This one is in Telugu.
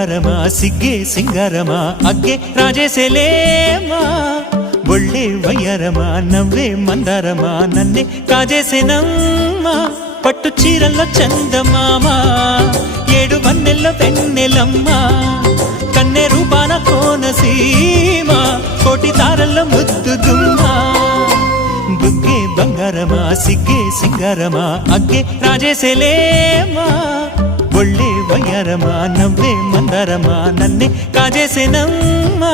బంగారమా సిగ్గే సింగారమా అగ్గే రాజేసేలేమా ఒళ్ళే వయ్యారమా నవ్వే మందారమా నన్నే కాజేసేనమ్మా పట్టు చీరల్లో చందమామా ఏడు వన్నెల్లో వెన్నెలమ్మా కన్నె రూపాన కోనసీమ కోటి తారల్లో ముద్దుదుమ్మా బుగ్గే బంగారమా సిగ్గే సింగారమా అగ్గే రాజేసేలేమా ఒళ్ళే వయ్యారమా నవ్వే మందారమా నన్నే కాజేసేనమ్మా